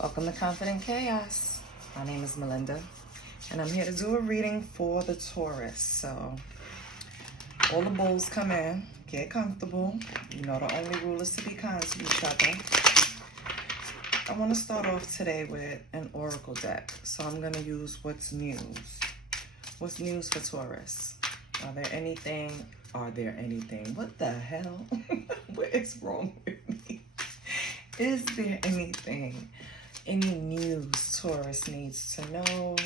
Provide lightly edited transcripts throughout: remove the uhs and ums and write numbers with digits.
Welcome to Confident Chaos. My name is Melinda, and I'm here to do a reading for the Taurus. So, all the bulls come in, get comfortable. You know the only rule is to be kind to each other. I want to start off today with an oracle deck. So I'm going to use what's news. What's news for Taurus? Are there anything? What the hell? What is wrong with me? Is there anything? Any news Taurus needs to know?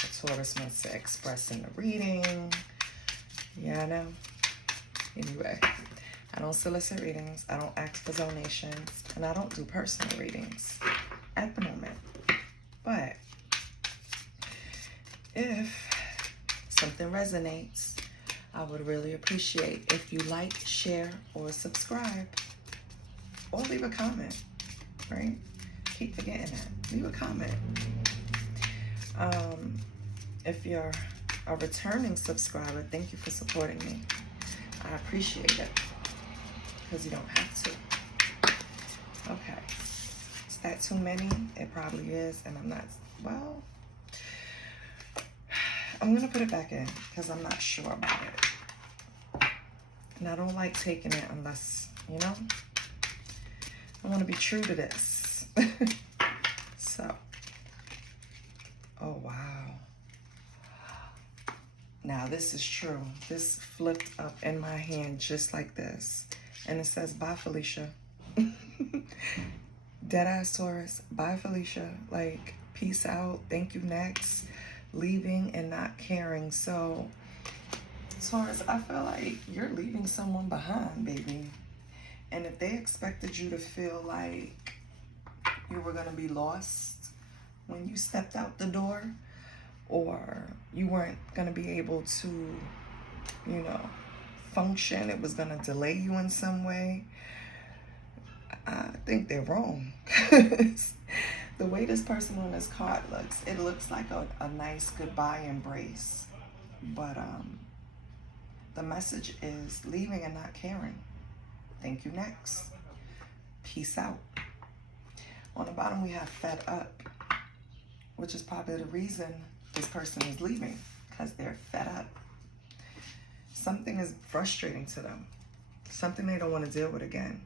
What Taurus wants to express in the reading? Yeah, I know. Anyway, I don't solicit readings. I don't ask for donations. And I don't do personal readings at the moment. But if something resonates, I would really appreciate if you like, share, or subscribe. Or leave a comment, right? Keep forgetting that. Leave a comment. If you're a returning subscriber, thank you for supporting me. I appreciate it. Because you don't have to. Okay. Is that too many? It probably is. And I'm not, well, I'm going to put it back in because I'm not sure about it. And I don't like taking it unless, you know, I want to be true to this. So, oh wow. Now this is true. This flipped up in my hand just like this. And it says, bye Felicia. Deadass Taurus, bye Felicia. Like, peace out, thank you next. Leaving and not caring. So, Taurus, I feel like you're leaving someone behind, baby. And if they expected you to feel like you were going to be lost when you stepped out the door, or you weren't going to be able to, you know, function, it was going to delay you in some way, I think they're wrong. The way this person on this card looks, it looks like a nice goodbye embrace. But the message is leaving and not caring. Thank you next. Peace out. On the bottom we have fed up, which is probably the reason this person is leaving, because they're fed up. Something is frustrating to them. Something they don't want to deal with again.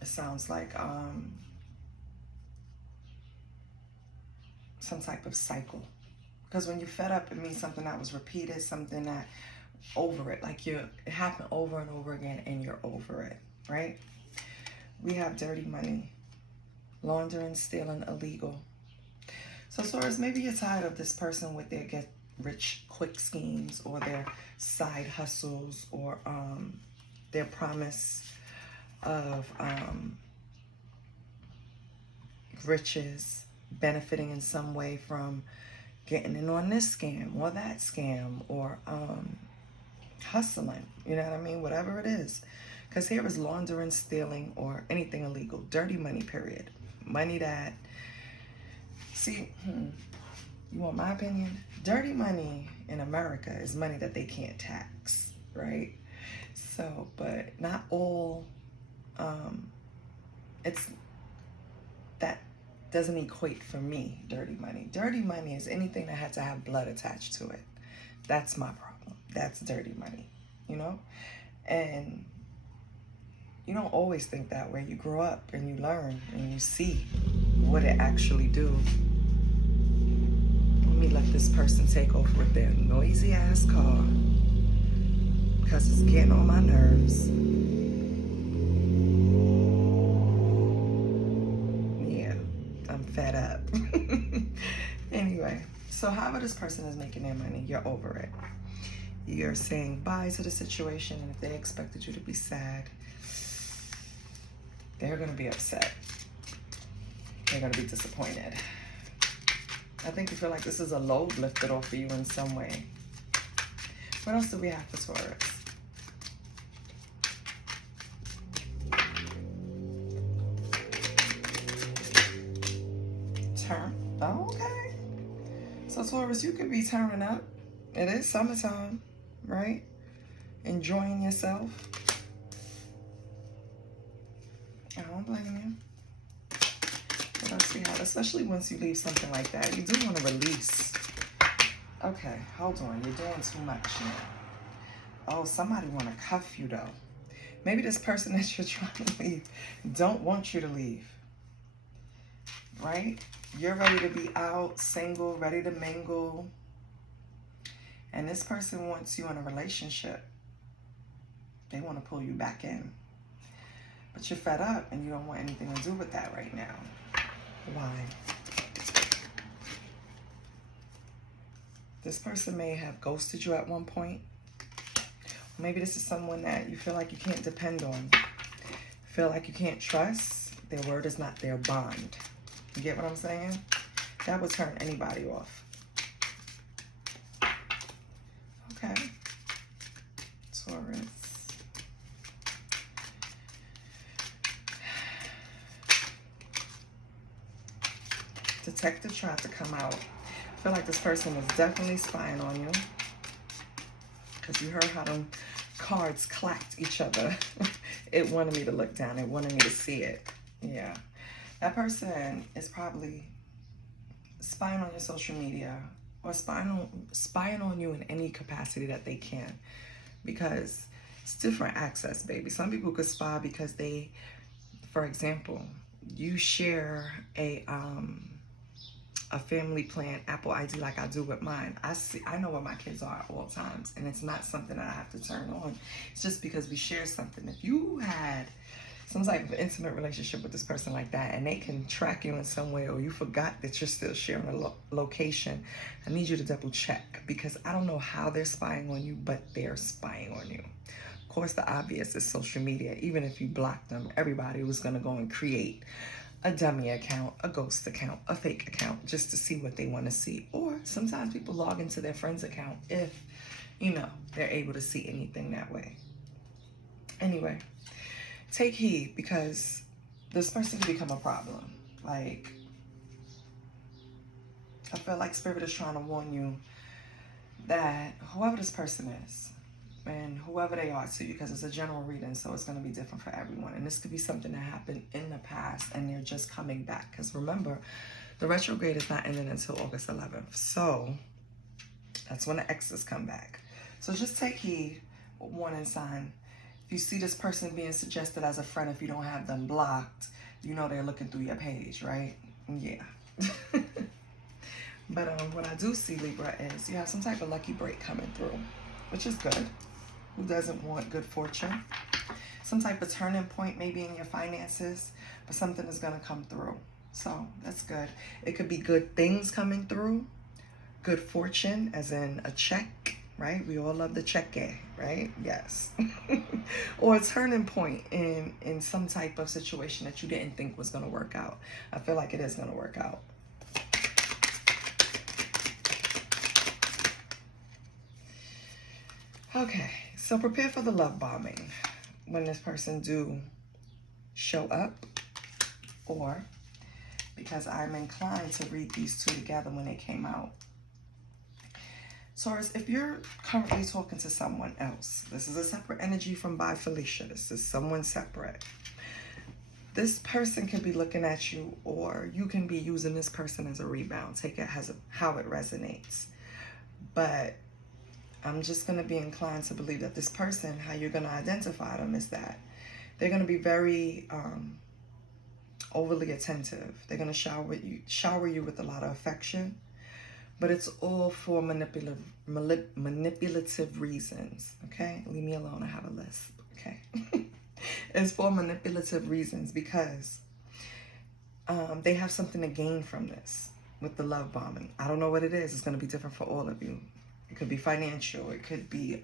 It sounds like some type of cycle. Because when you're fed up, it means something that was repeated, something that over it, like it happened over and over again and you're over it, right? We have dirty money, laundering, stealing, illegal. So Taurus, maybe you're tired of this person with their get rich quick schemes, or their side hustles, or their promise of riches, benefiting in some way from getting in on this scam or that scam, or hustling, you know what I mean? Whatever it is. Because here is laundering, stealing, or anything illegal. Dirty money, period. Money that, see, you want my opinion? Dirty money in America is money that they can't tax, right? So, but not all, it's, that doesn't equate for me, dirty money. Dirty money is anything that had to have blood attached to it. That's my problem. That's dirty money, you know? And you don't always think that way. You grow up and you learn and you see what it actually do. Let me let this person take off with their noisy ass car, because it's getting on my nerves. Yeah, I'm fed up. Anyway, so however this person is making their money, you're over it. You're saying bye to the situation, and if they expected you to be sad, they're going to be upset. They're going to be disappointed. I think you feel like this is a load lifted off of you in some way. What else do we have for Taurus? Oh, okay. So Taurus, you could be turning up. It is summertime, right? Enjoying yourself. I don't blame you. But let's see how, especially once you leave something like that, you do want to release. Okay, hold on. You're doing too much now. Oh, somebody want to cuff you though. Maybe this person that you're trying to leave don't want you to leave. Right? You're ready to be out, single, ready to mingle. And this person wants you in a relationship. They want to pull you back in. But you're fed up and you don't want anything to do with that right now. Why? This person may have ghosted you at one point. Maybe this is someone that you feel like you can't depend on. Feel like you can't trust. Their word is not their bond. You get what I'm saying? That would turn anybody off. Okay. Taurus. Detective tried to come out. I feel like this person was definitely spying on you. Because you heard how them cards clacked each other. It wanted me to look down. It wanted me to see it. Yeah. That person is probably spying on your social media or spying on you in any capacity that they can. Because it's different access, baby. Some people could spy because they, for example, you share a family plan Apple ID like I do with mine. I know where my kids are at all times, and it's not something that I have to turn on. It's just because we share something. If you had some type of intimate relationship with this person like that, and they can track you in some way, or you forgot that you're still sharing a location, I need you to double check, because I don't know how they're spying on you, but they're spying on you. Of course, the obvious is social media. Even if you block them, everybody was going to go and create a dummy account, a ghost account, a fake account, just to see what they want to see. Or sometimes people log into their friend's account if, you know, they're able to see anything that way. Anyway, take heed, because this person can become a problem. Like, I feel like Spirit is trying to warn you that whoever this person is, and whoever they are to you, because it's a general reading, so it's going to be different for everyone. And this could be something that happened in the past and they're just coming back. Because remember, the retrograde is not ending until August 11th. So that's when the exes come back. So just take heed, warning sign. If you see this person being suggested as a friend, if you don't have them blocked, you know they're looking through your page, right? Yeah. But what I do see, Libra, is you have some type of lucky break coming through, which is good. Who doesn't want good fortune? Some type of turning point maybe in your finances, but something is going to come through. So that's good. It could be good things coming through, good fortune, as in a check, right? We all love the check, right? Yes. Or a turning point in some type of situation that you didn't think was going to work out. I feel like it is going to work out. Okay, so prepare for the love bombing when this person do show up, or because I'm inclined to read these two together when they came out. Taurus, if you're currently talking to someone else, this is a separate energy from by Felicia. This is someone separate. This person can be looking at you, or you can be using this person as a rebound. Take it as how it resonates. But I'm just going to be inclined to believe that this person, how you're going to identify them is that they're going to be very overly attentive. They're going to shower you with a lot of affection, but it's all for manipulative reasons. Okay, leave me alone. I have a lisp. Okay, it's for manipulative reasons, because they have something to gain from this with the love bombing. I don't know what it is. It's going to be different for all of you. It could be financial. It could be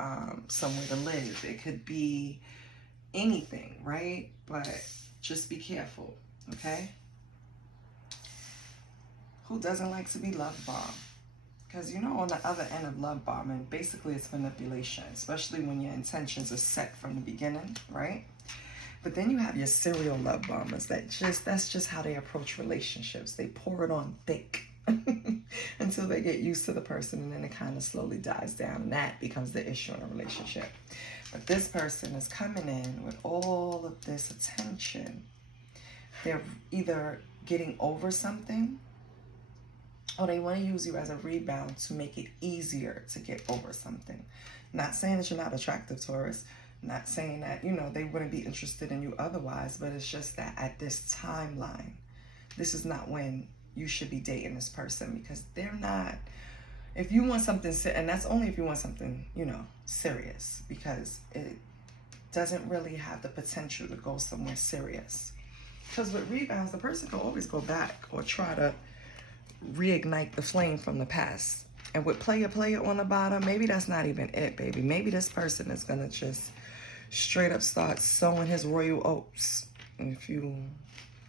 somewhere to live. It could be anything, right? But just be careful, okay? Who doesn't like to be love bombed? Because, you know, on the other end of love bombing, basically it's manipulation, especially when your intentions are set from the beginning, right? But then you have your serial love bombers that's just how they approach relationships. They pour it on thick until they get used to the person, and then it kind of slowly dies down, and that becomes the issue in a relationship. But this person is coming in with all of this attention, They're either getting over something, or they want to use you as a rebound to make it easier to get over something. Not saying that you're not attractive, Taurus. Not saying that, they wouldn't be interested in you otherwise, but it's just that at this timeline, this is not when you should be dating this person, because they're not, if you want something, and that's only if you want something, serious, because it doesn't really have the potential to go somewhere serious. Because with rebounds, the person can always go back or try to reignite the flame from the past. And with player on the bottom, maybe that's not even it, baby. Maybe this person is going to just straight up start sowing his royal oats. And if you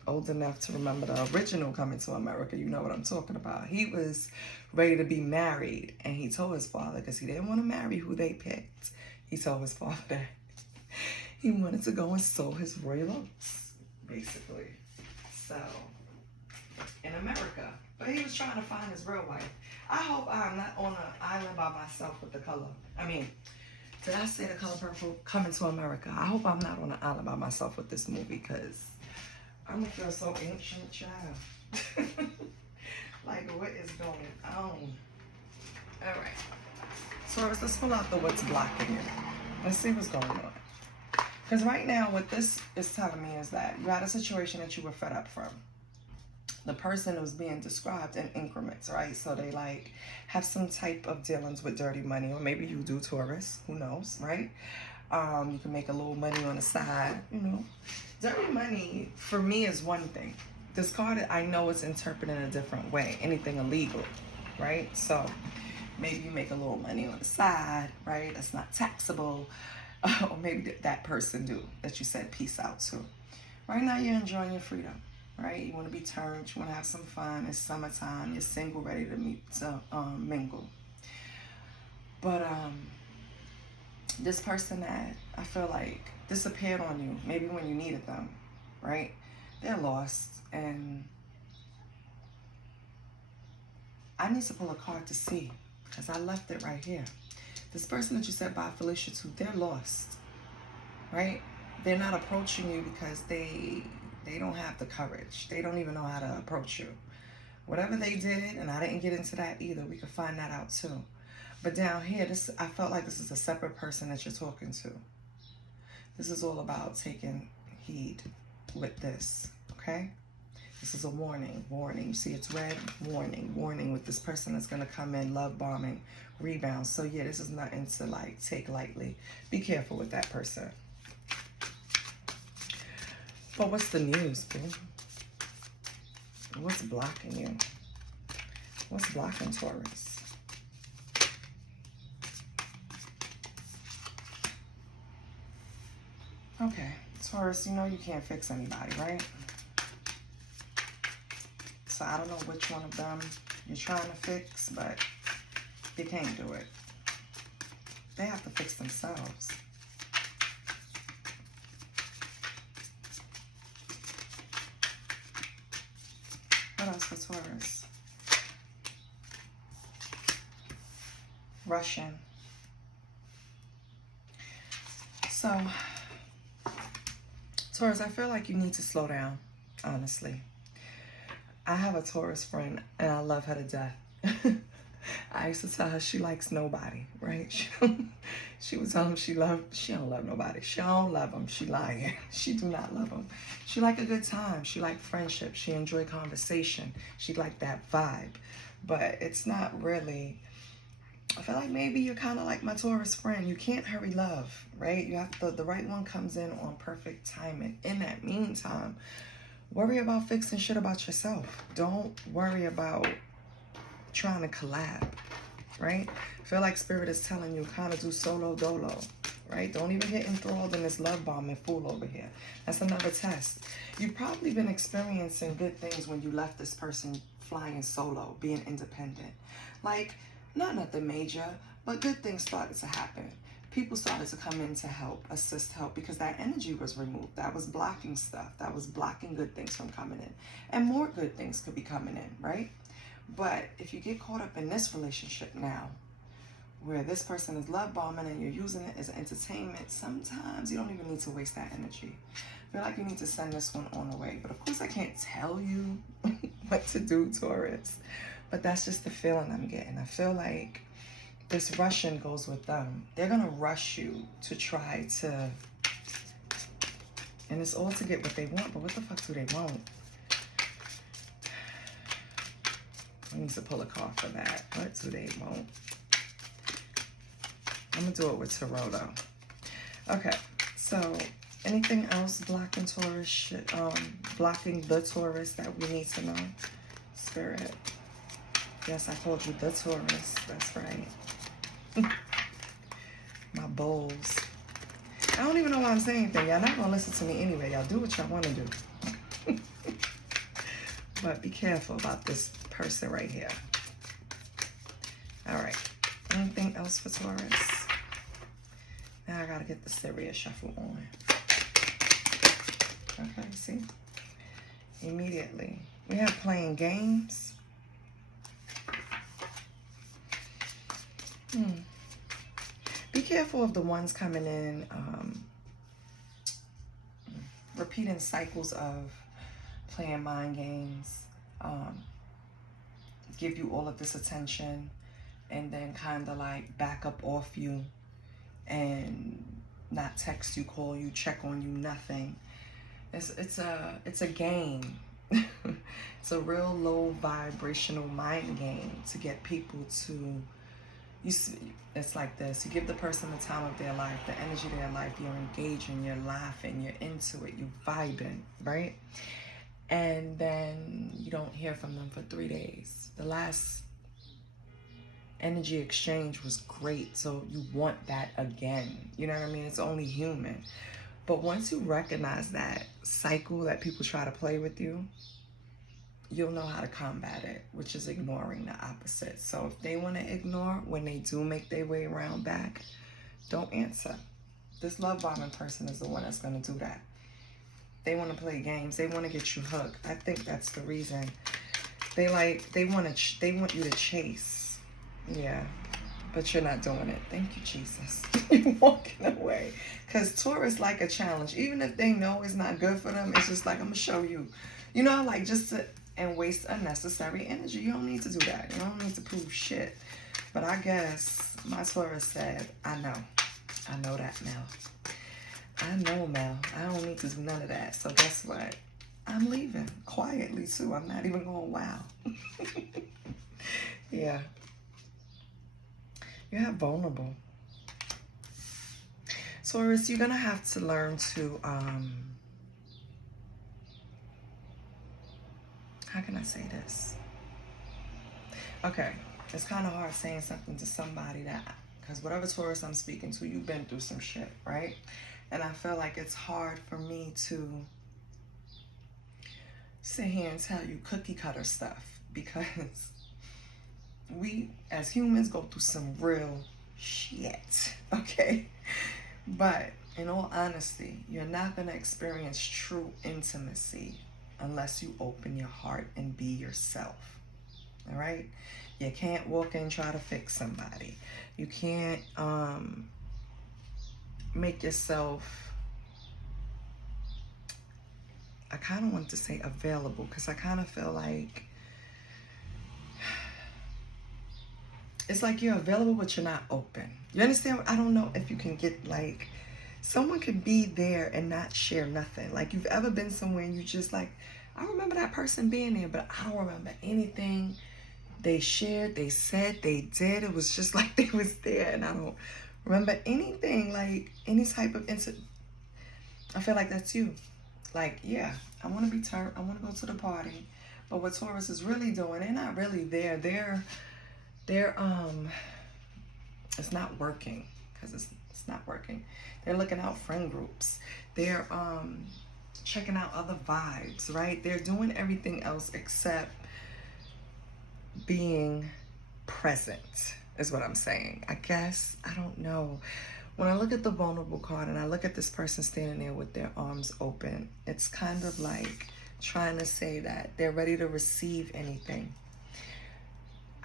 old enough to remember the original Coming to America, you know what I'm talking about. He was ready to be married, and he told his father, because he didn't want to marry who they picked, he told his father that he wanted to go and sow his royal oats, basically. So, in America. But he was trying to find his real wife. I hope I'm not on an island by myself with the color. Did I say the color purple? Coming to America. I hope I'm not on an island by myself with this movie, because I'm going to feel so ancient, child. Like, what is going on? All right. Taurus, let's pull out the what's blocking you. Let's see what's going on. Because right now, what this is telling me is that you had a situation that you were fed up from. The person was being described in increments, right? So they have some type of dealings with dirty money, or maybe you do, Taurus, who knows, right? You can make a little money on the side, Dirty money, for me, is one thing. This card, I know it's interpreted in a different way. Anything illegal, right? So maybe you make a little money on the side, right? That's not taxable. Or maybe that person do, that you said peace out to. Right now, you're enjoying your freedom. Right? You want to be turned, you want to have some fun. It's summertime, you're single, ready to mingle. But this person that I feel like disappeared on you, maybe when you needed them, right? They're lost, and I need to pull a card to see, because I left it right here. This person that you said bye Felicia to, they're lost, right? They're not approaching you because they don't have the courage. They don't even know how to approach you. Whatever they did, and I didn't get into that either, we could find that out too. But down here, I felt like this is a separate person that you're talking to. This is all about taking heed with this, okay? This is a warning. You see it's red? Warning with this person that's going to come in, love bombing, rebound. So yeah, this is nothing to take lightly. Be careful with that person. But what's the news, boo? What's blocking you? What's blocking Taurus? Okay, Taurus, you know you can't fix anybody, right? So I don't know which one of them you're trying to fix, but you can't do it. They have to fix themselves. What else for Taurus? Russian. So, Taurus, I feel like you need to slow down, honestly. I have a Taurus friend, and I love her to death. I used to tell her she likes nobody, right? She would tell him she don't love nobody. She don't love them. She lying. She do not love them. She like a good time. She like friendship. She enjoy conversation. She like that vibe. But it's not really, I feel like maybe you're kind of like my Taurus friend. You can't hurry love, right? You have to, the right one comes in on perfect timing. In that meantime, worry about fixing shit about yourself. Don't worry about trying to collab, right? I feel like Spirit is telling you kind of do solo dolo, right? Don't even get enthralled in this love bombing fool over here. That's another test. You've probably been experiencing good things when you left this person flying solo, being independent. Like, not nothing major, but good things started to happen. People started to come in to help, assist, help, because that energy was removed. That was blocking stuff. That was blocking good things from coming in. And more good things could be coming in, right? But if you get caught up in this relationship now, where this person is love bombing and you're using it as entertainment, sometimes you don't even need to waste that energy. feel like you need to send this one on the way. But of course I can't tell you what to do, Taurus. But that's just the feeling I'm getting. I feel like this rushing goes with them. They're going to rush you to try to... And it's all to get what they want. But what the fuck do they want? I need to pull a card for that. What do they want? I'm going to do it with Tarot, though. Okay, so anything else blocking Taurus, blocking the Taurus that we need to know? Spirit. Yes, I called you the Taurus. That's right. My bulls. I don't even know why I'm saying anything. Y'all not going to listen to me anyway. Y'all do what y'all want to do. But be careful about this person right here. All right. Anything else for Taurus? Now I got to get the serious shuffle on. Okay, see? Immediately. We have playing games. Be careful of the ones coming in, repeating cycles of playing mind games, give you all of this attention, and then kind of like back up off you and not text you, call you, check on you, nothing. It's a game. It's a real low vibrational mind game to get people to... It's like this. You give the person the time of their life, the energy of their life. You're engaging, you're laughing, you're into it, you're vibing, right? And then you don't hear from them for 3 days. The last energy exchange was great, so you want that again. You know what I mean? It's only human. But once you recognize that cycle that people try to play with you, you'll know how to combat it, which is ignoring the opposite. So if they want to ignore, when they do make their way around back, don't answer. This love bombing person is the one that's going to do that. They want to play games. They want to get you hooked. I think that's the reason. They want you to chase. Yeah, but you're not doing it. Thank you, Jesus. You're walking away. Because Taurus like a challenge. Even if they know it's not good for them, it's just like, I'm going to show you. You know, like just to... and waste unnecessary energy. You don't need to do that. You don't need to prove shit. But I guess my Taurus said, I know that, Mel. I know, Mel. I don't need to do none of that. So guess what? I'm leaving. Quietly, too. I'm not even going, wow. Yeah. You have vulnerable. Taurus, you're going to have to learn to... how can I say this? Okay, it's kind of hard saying something to somebody that, because whatever Taurus I'm speaking to, you've been through some shit, right? And I feel like it's hard for me to sit here and tell you cookie cutter stuff, because we as humans go through some real shit, okay? But in all honesty, you're not going to experience true intimacy unless you open your heart and be yourself. All right? You can't walk in and try to fix somebody. You can't make yourself, I kind of want to say available, because I kind of feel like it's like you're available but you're not open. You understand? I don't know if you can get, like, someone could be there and not share nothing. Like, you've ever been somewhere and you just like, I remember that person being there, but I don't remember anything they shared, they said, they did. It was just like they was there, and I don't remember anything, like any type of incident. I feel like that's you. Like, yeah, I want to be turned. I want to go to the party. But what Taurus is really doing, they're not really there. They're it's not working, because it's not working. They're looking out friend groups. They're checking out other vibes, right? They're doing everything else except being present, is what I'm saying. I guess, I don't know. When I look at the vulnerable card and I look at this person standing there with their arms open, it's kind of like trying to say that they're ready to receive anything.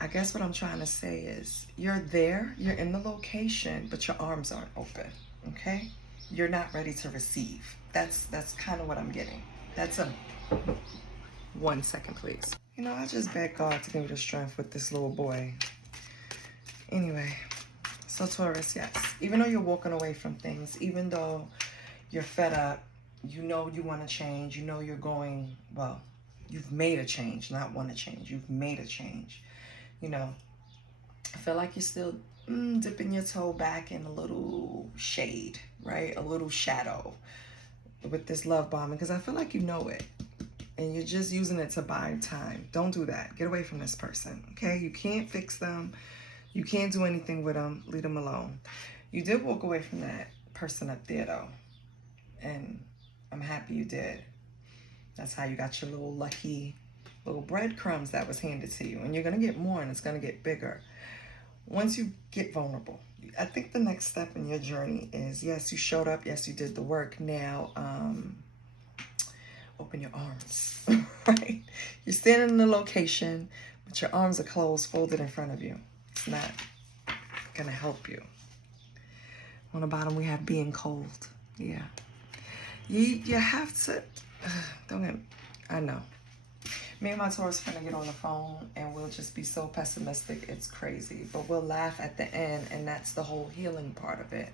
I guess what I'm trying to say is, you're there, you're in the location, but your arms aren't open, okay? you're not ready to receive. That's kind of what I'm getting. That's a 1 second, please. You know, I just beg God to give me the strength with this little boy. Anyway, so Taurus, yes. Even though you're walking away from things, even though you're fed up, you know you want to change, you know you're going, well, you've made a change, not want to change. You've made a change. You know, I feel like you're still dipping your toe back in a little shade, right? A little shadow with this love bombing, because I feel like you know it. And you're just using it to buy time. Don't do that. Get away from this person, okay? You can't fix them. You can't do anything with them. Leave them alone. You did walk away from that person up there, though. And I'm happy you did. That's how you got your little lucky little breadcrumbs that was handed to you. And you're going to get more, and it's going to get bigger. Once you get vulnerable, I think the next step in your journey is, yes, you showed up. Yes, you did the work. Now, open your arms, right? You're standing in the location, but your arms are closed, folded in front of you. It's not gonna help you. On the bottom, we have being cold. Yeah. You have to, don't get, I know. Me and my Taurus are gonna get on the phone and we'll just be so pessimistic, it's crazy. But we'll laugh at the end, and that's the whole healing part of it.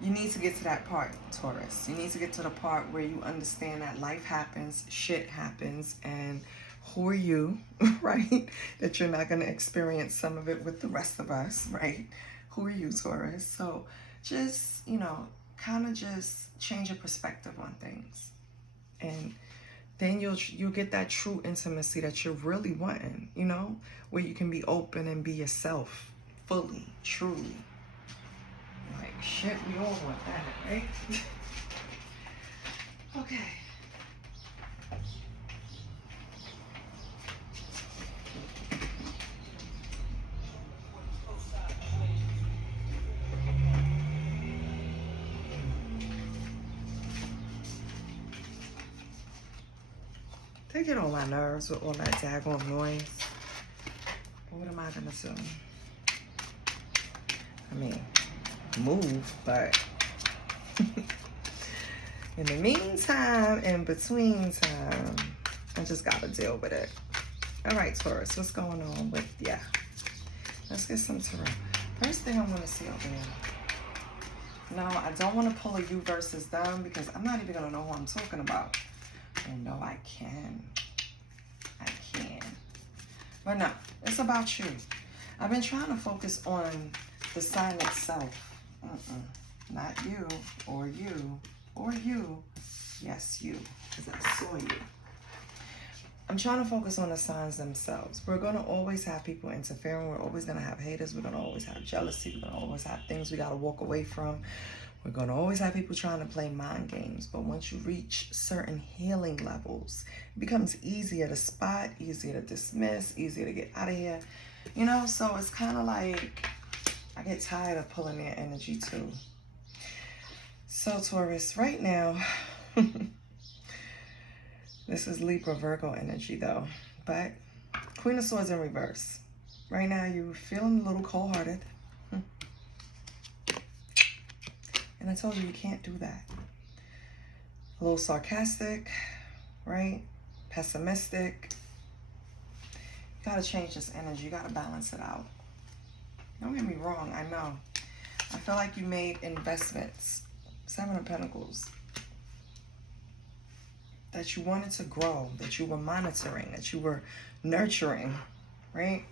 You need to get to that part, Taurus. You need to get to the part where you understand that life happens, shit happens, and who are you, right? That you're not going to experience some of it with the rest of us, right? Who are you, Taurus? So just, you know, kind of just change your perspective on things. And then you'll get that true intimacy that you're really wanting, you know, where you can be open and be yourself fully, truly. Like, shit, we all want that, right? Okay. They get on my nerves with all that daggone noise. What am I gonna do? I mean, move, but in the meantime, in between time, I just gotta deal with it. All right, Taurus, what's going on with, yeah. Let's get some tarot. First thing I want to see over here. No, I don't want to pull a you versus them because I'm not even gonna know who I'm talking about. And no, I can. But no, it's about you. I've been trying to focus on the sign itself. Not you, or you, or you. Yes, you, because I saw you. I'm trying to focus on the signs themselves. We're going to always have people interfering. We're always going to have haters. We're going to always have jealousy. We're going to always have things we got to walk away from. We're going to always have people trying to play mind games. But once you reach certain healing levels, it becomes easier to spot, easier to dismiss, easier to get out of here. You know, so it's kind of like I get tired of pulling their energy too. So Taurus, right now, this is Libra Virgo energy though, but Queen of Swords in reverse. Right now you're feeling a little cold-hearted. And I told you can't do that. A little sarcastic, right? Pessimistic. You gotta change this energy. You gotta balance it out. Don't get me wrong, I know. I feel like you made investments, 7 of Pentacles, that you wanted to grow, that you were monitoring, that you were nurturing, right?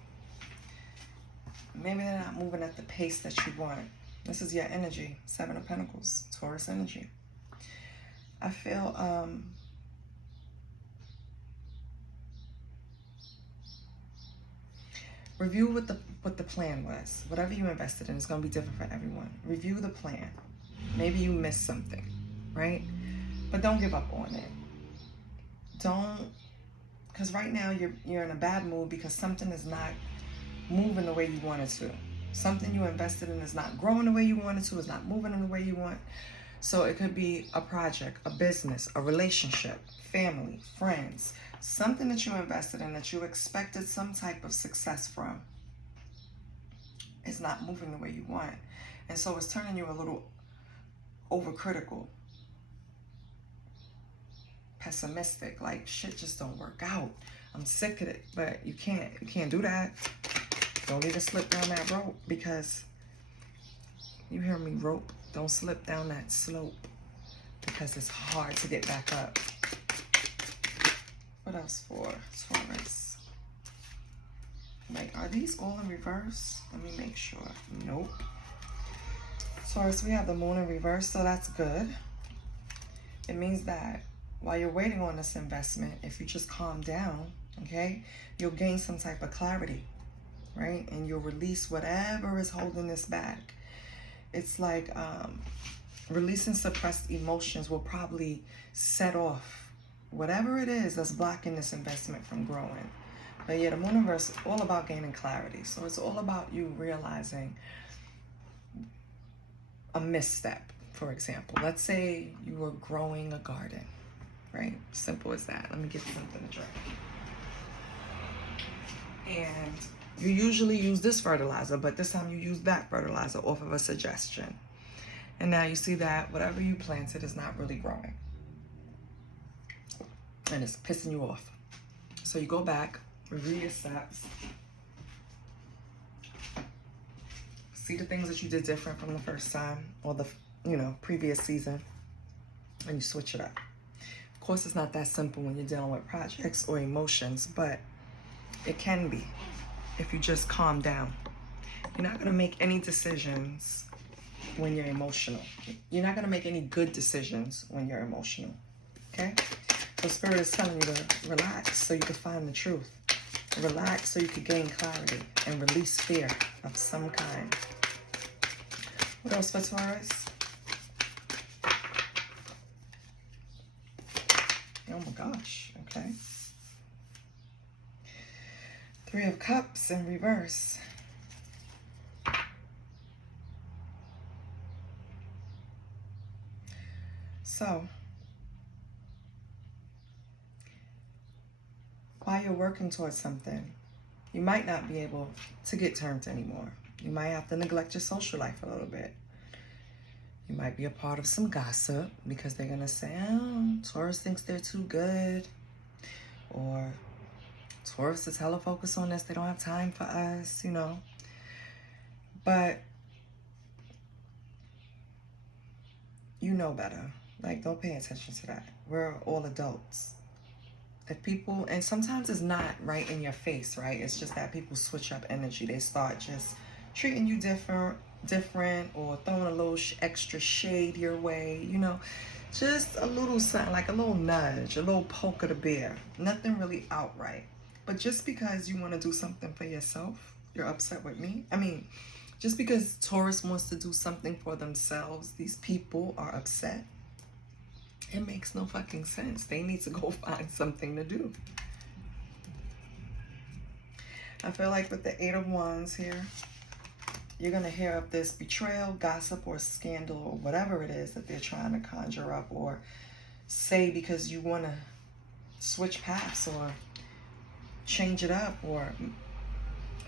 Maybe they're not moving at the pace that you want. This is your energy, 7 of Pentacles, Taurus energy. I feel, review what the plan was. Whatever you invested in is going to be different for everyone. Review the plan. Maybe you missed something, right? But don't give up on it. Don't, because right now you're in a bad mood because something is not moving the way you want it to. Something you invested in is not growing the way you want it to, is not moving in the way you want. So it could be a project, a business, a relationship, family, friends, something that you invested in that you expected some type of success from is not moving the way you want. And so it's turning you a little overcritical, pessimistic, like shit just don't work out. I'm sick of it. But you can't do that. Don't even slip down that rope, because you hear me, rope, don't slip down that slope, because it's hard to get back up. What else for Taurus? Like, are these all in reverse? Let me make sure. Nope. Taurus, we have the moon in reverse, so that's good. It means that while you're waiting on this investment, if you just calm down, okay, you'll gain some type of clarity, right? And you'll release whatever is holding this back. It's like releasing suppressed emotions will probably set off whatever it is that's blocking this investment from growing. But yeah, the moon inverse is all about gaining clarity. So it's all about you realizing a misstep, for example. Let's say you were growing a garden, right? Simple as that. Let me get something to drink. And you usually use this fertilizer, but this time you use that fertilizer off of a suggestion. And now you see that whatever you planted is not really growing. And it's pissing you off. So you go back, review your steps, see the things that you did different from the first time or the previous season, and you switch it up. Of course, it's not that simple when you're dealing with projects or emotions, but it can be if you just calm down. You're not going to make any decisions when you're emotional. You're not going to make any good decisions when you're emotional, okay? So Spirit is telling you to relax so you can find the truth. Relax so you can gain clarity and release fear of some kind. What else for Taurus? Oh my gosh, okay. 3 of Cups in reverse. So, while you're working towards something, you might not be able to get terms anymore. You might have to neglect your social life a little bit. You might be a part of some gossip because they're going to say, oh, Taurus thinks they're too good. Or Taurus is hella focused on this. They don't have time for us, But you know better. Like, don't pay attention to that. We're all adults. If people, and sometimes it's not right in your face, right? It's just that people switch up energy. They start just treating you different or throwing a little extra shade your way, just a little something, like a little nudge, a little poke of the bear. Nothing really outright. But just because you want to do something for yourself, you're upset with me. I mean, just because Taurus wants to do something for themselves, these people are upset. It makes no fucking sense. They need to go find something to do. I feel like with the 8 of Wands here, you're going to hear of this betrayal, gossip, or scandal, or whatever it is that they're trying to conjure up or say because you want to switch paths or change it up or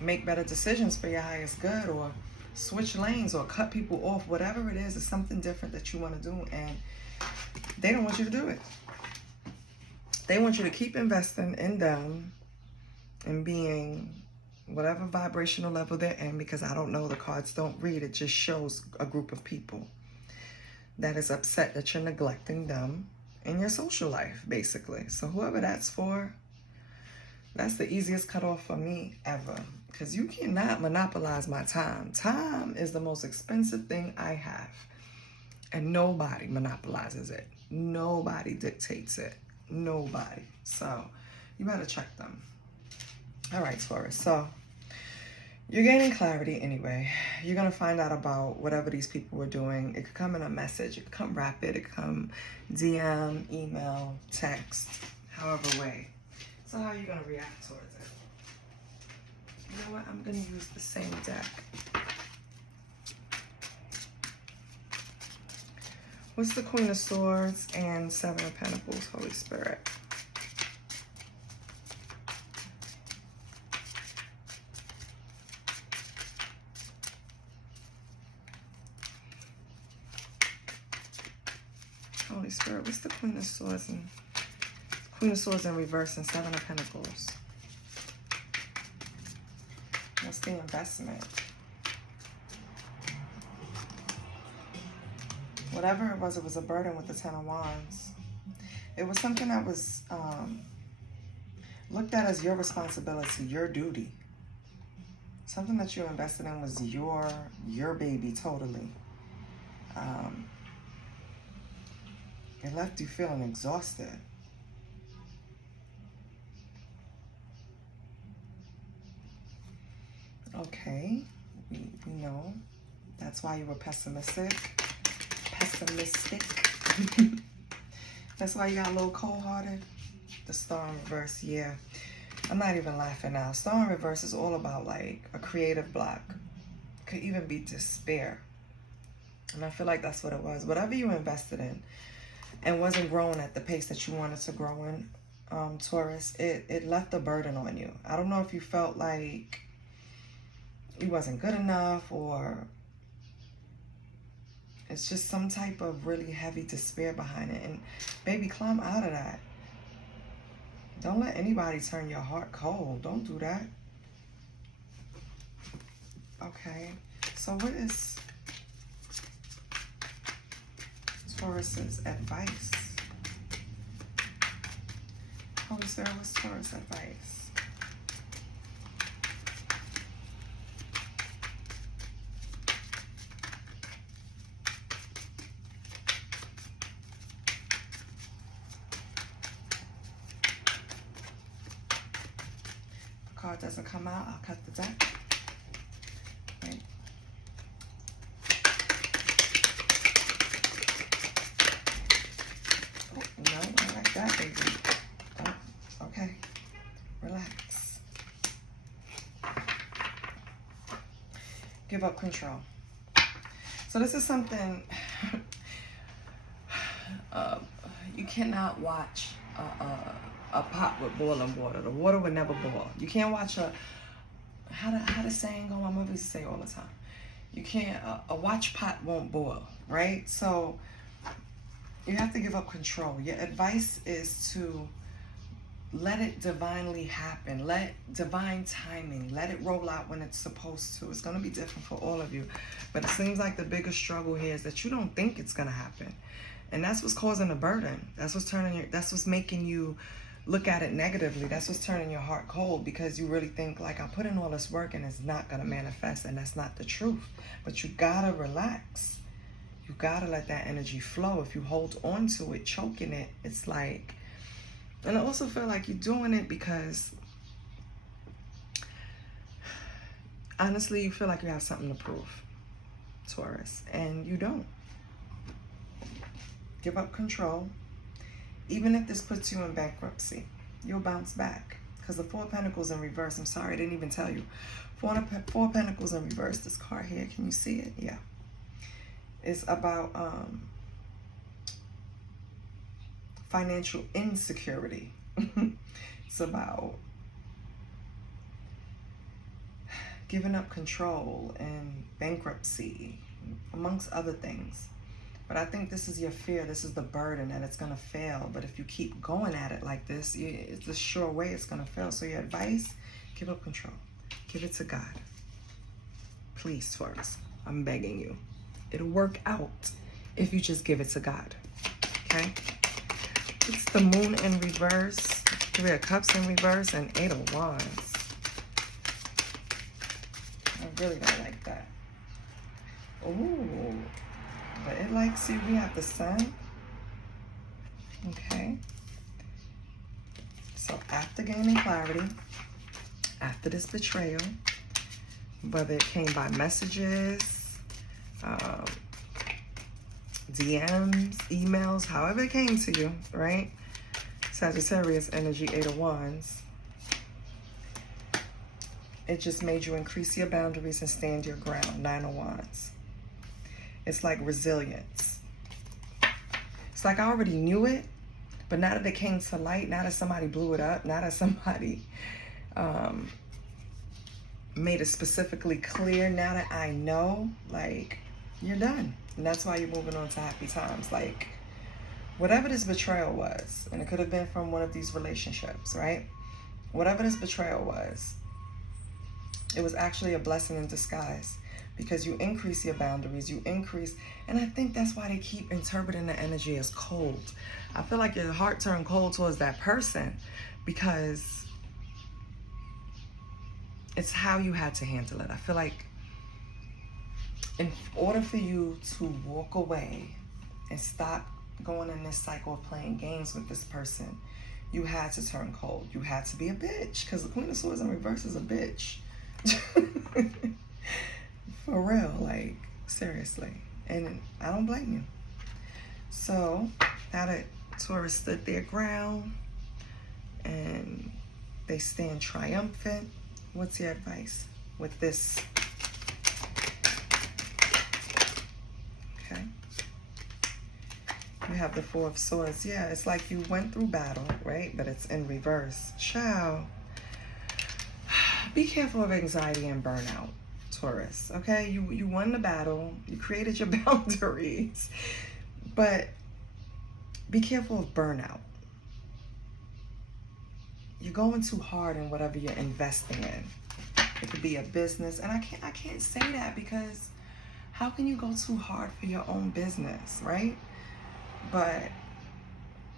make better decisions for your highest good or switch lanes or cut people off. Whatever it is, it's something different that you want to do, and they don't want you to do it. They want you to keep investing in them and being whatever vibrational level they're in, because I don't know, the cards don't read. It just shows a group of people that is upset that you're neglecting them in your social life, basically. So whoever that's for, that's the easiest cutoff for me ever, because you cannot monopolize my time. Time is the most expensive thing I have, and nobody monopolizes it. Nobody dictates it. Nobody. So you better check them. All right, Taurus. So you're gaining clarity anyway. You're going to find out about whatever these people were doing. It could come in a message. It could come rapid. It could come DM, email, text, however way. So how are you going to react towards it? You know what? I'm going to use the same deck. What's the Queen of Swords and 7 of Pentacles, Holy Spirit? Holy Spirit, what's the Queen of Swords and Queen of Swords in reverse and Seven of Pentacles? What's the investment? Whatever it was a burden with the Ten of Wands. It was something that was looked at as your responsibility, your duty. Something that you invested in was your baby, totally. It left you feeling exhausted. Okay, we know that's why you were pessimistic. That's why you got a little cold-hearted. The Star in reverse, yeah. I'm not even laughing now. Star in reverse is all about like a creative block. Could even be despair. And I feel like that's what it was. Whatever you invested in and wasn't growing at the pace that you wanted to grow in, Taurus, it left a burden on you. I don't know if you felt like it wasn't good enough, or it's just some type of really heavy despair behind it. And baby, climb out of that. Don't let anybody turn your heart cold. Don't do that. Okay, so what is Taurus's advice? Holy Spirit, what's Taurus advice? Card doesn't come out, I'll cut the deck. Right. Oh, no, I like that, baby. Oh, okay. Relax. Give up control. So this is something you cannot watch a pot with boiling water. The water would never boil. You can't watch how the saying go? My mother used to say all the time. You can't, a watch pot won't boil, right? So you have to give up control. Your advice is to let it divinely happen. Let divine timing, let it roll out when it's supposed to. It's going to be different for all of you. But it seems like the biggest struggle here is that you don't think it's going to happen. And that's what's causing the burden. That's what's making you look at it negatively. That's what's turning your heart cold, because you really think like, I put in all this work and it's not going to manifest, and that's not the truth. But you got to relax. You got to let that energy flow. If you hold on to it, choking it, it's like, and I also feel like you're doing it because honestly, you feel like you have something to prove, Taurus, and you don't. Give up control. Even if this puts you in bankruptcy, you'll bounce back. Because the Four of Pentacles in reverse, I'm sorry, I didn't even tell you. Four of Pentacles in reverse, this card here, can you see it? Yeah. It's about financial insecurity. It's about giving up control and bankruptcy, amongst other things. But I think this is your fear. This is the burden that it's going to fail. But if you keep going at it like this, it's a sure way it's going to fail. So your advice, give up control. Give it to God. Please, Taurus, I'm begging you. It'll work out if you just give it to God. Okay? It's the Moon in reverse, Three of Cups in reverse, and Eight of Wands. I really don't like that. Ooh. But it likes, see, we have the Sun. Okay. So after gaining clarity, after this betrayal, whether it came by messages, DMs, emails, however it came to you, right? Sagittarius energy, Eight of Wands. It just made you increase your boundaries and stand your ground, Nine of Wands. It's like resilience. It's like I already knew it, but now that it came to light, now that somebody blew it up, now that somebody made it specifically clear, now that I know, like, you're done. And that's why you're moving on to happy times. Like, whatever this betrayal was, and it could have been from one of these relationships, right? Whatever this betrayal was, it was actually a blessing in disguise, because you increase your boundaries, you increase, and I think that's why they keep interpreting the energy as cold. I feel like your heart turned cold towards that person because it's how you had to handle it. I feel like in order for you to walk away and stop going in this cycle of playing games with this person, you had to turn cold. You had to be a bitch, because the Queen of Swords in reverse is a bitch. For real, like, seriously. And I don't blame you. So now that Taurus stood their ground and they stand triumphant, what's your advice with this? Okay. You have the Four of Swords. Yeah, it's like you went through battle, right? But it's in reverse. Ciao. Be careful of anxiety and burnout, Taurus. Okay, you won the battle. You created your boundaries. But be careful of burnout. You're going too hard in whatever you're investing in. It could be a business. And I can't say that, because how can you go too hard for your own business, right? But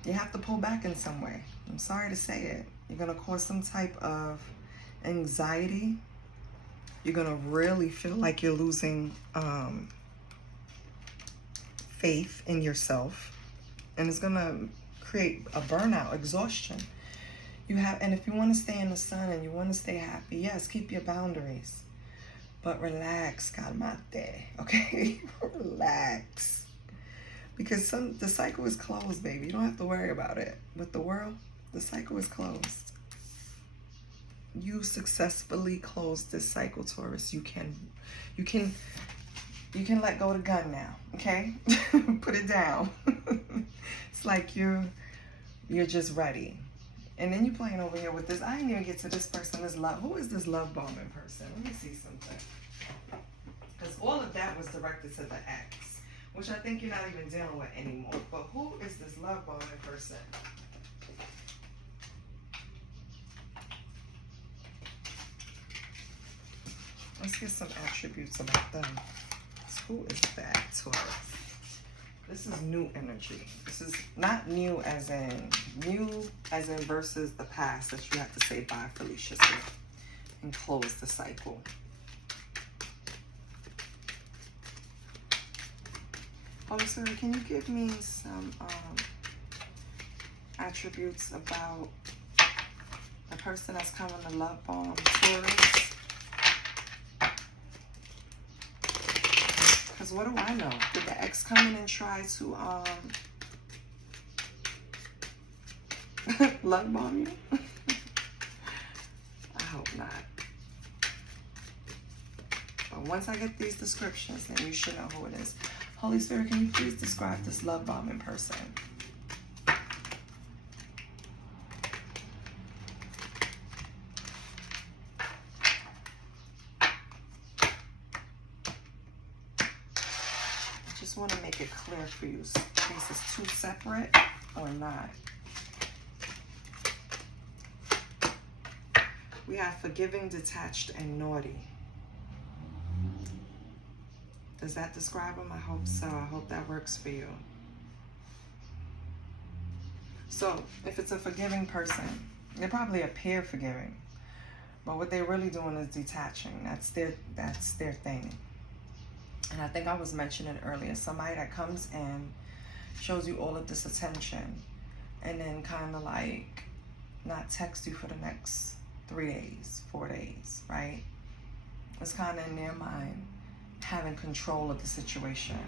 you have to pull back in some way. I'm sorry to say it. You're going to cause some type of anxiety. You're going to really feel like you're losing faith in yourself. And it's going to create a burnout, exhaustion. And if you want to stay in the sun and you want to stay happy, yes, keep your boundaries. But relax, calmate, okay? Relax. Because the cycle is closed, baby. You don't have to worry about it. With the world, the cycle is closed. You successfully closed this cycle, Taurus. You can let go of the gun now, okay? Put it down. It's like you're just ready. And then you're playing over here with this. I didn't even get to this person, this love. Who is this love bombing person? Let me see something. Because all of that was directed to the ex, which I think you're not even dealing with anymore. But who is this love bombing person? Let's get some attributes about them. Who is that, Taurus? This is new energy. This is not new as in versus the past that you have to say bye, Felicia, and close the cycle. Holy Spirit, can you give me some attributes about the person that's coming to love bomb Taurus? Because what do I know? Did the ex come in and try to love bomb you? I hope not. But once I get these descriptions, then you should know who it is. Holy Spirit, can you please describe this love bombing person? I just want to make it clear for you in case it's too separate or not. We have forgiving, detached, and naughty. Does that describe them? I hope so. I hope that works for you. So if it's a forgiving person, they probably appear forgiving, but what they're really doing is detaching. That's their thing. And I think I was mentioning earlier, somebody that comes in, shows you all of this attention, and then kind of like not text you for the next 3 days, 4 days, right? It's kind of in their mind having control of the situation.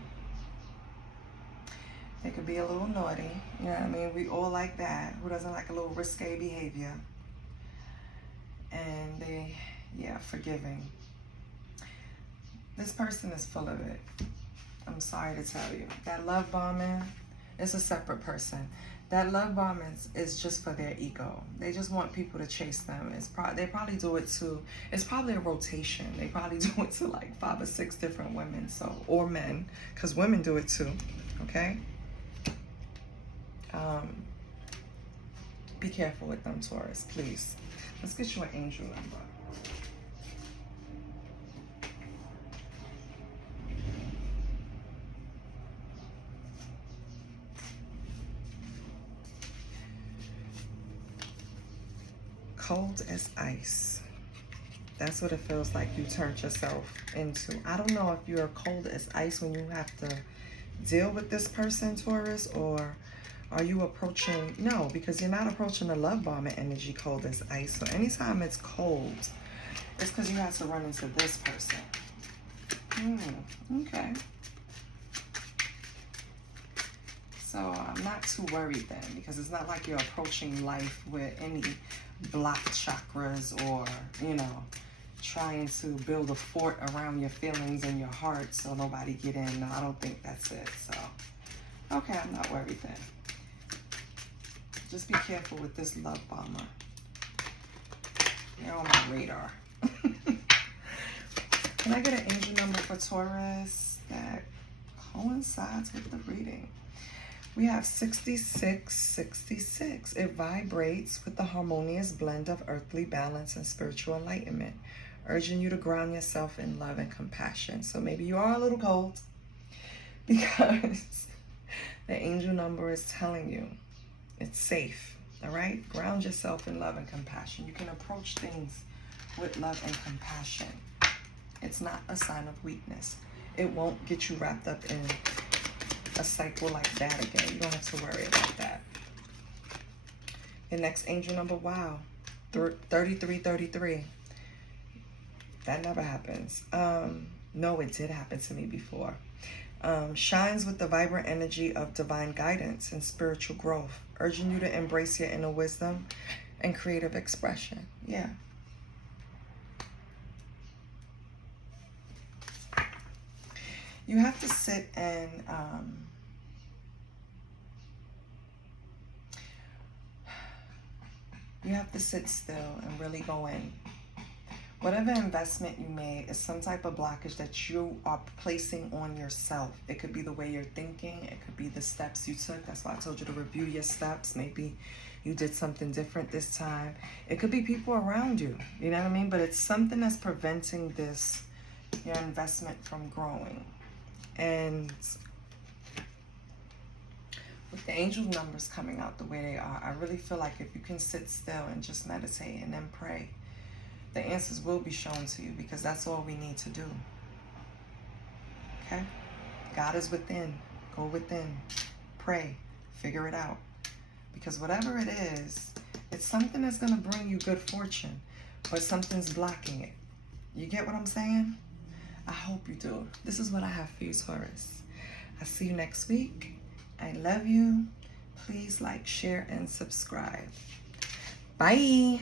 They could be a little naughty, you know what I mean? We all like that. Who doesn't like a little risque behavior? And they, yeah, forgiving. This person is full of it. I'm sorry to tell you. That love bombing is a separate person. That love bombing is just for their ego. They just want people to chase them. They probably do it to, it's probably a rotation. They probably do it to like 5 or 6 different women, or men, because women do it too, okay? Be careful with them, Taurus, please. Let's get you an angel number. Cold as ice. That's what it feels like you turned yourself into. I don't know if you're cold as ice when you have to deal with this person, Taurus, or are you approaching, no, because you're not approaching the love bomber energy cold as ice. So anytime it's cold, it's because you have to run into this person. Okay. So I'm not too worried then, because it's not like you're approaching life with any blocked chakras or, you know, trying to build a fort around your feelings and your heart so nobody get in. No, I don't think that's it. So, okay, I'm not worried then. Just be careful with this love bomber. You're on my radar. Can I get an angel number for Taurus that coincides with the reading? We have 6666. It vibrates with the harmonious blend of earthly balance and spiritual enlightenment, urging you to ground yourself in love and compassion. So maybe you are a little cold because the angel number is telling you it's safe, all right? Ground yourself in love and compassion. You can approach things with love and compassion. It's not a sign of weakness. It won't get you wrapped up in a cycle like that again. You don't have to worry about that. Your next angel number, wow, 3333. That never happens. No, it did happen to me before. Shines with the vibrant energy of divine guidance and spiritual growth, urging you to embrace your inner wisdom and creative expression. Yeah. You have to sit and you have to sit still and really go in. Whatever investment you made is some type of blockage that you are placing on yourself. It could be the way you're thinking. It could be the steps you took. That's why I told you to review your steps. Maybe you did something different this time. It could be people around you. You know what I mean? But it's something that's preventing this, your investment from growing. And with the angel numbers coming out the way they are, I really feel like if you can sit still and just meditate and then pray, the answers will be shown to you, because that's all we need to do. Okay? God is within. Go within. Pray. Figure it out. Because whatever it is, it's something that's going to bring you good fortune, but something's blocking it. You get what I'm saying? I hope you do. This is what I have for you, Taurus. I'll see you next week. I love you. Please like, share, and subscribe. Bye.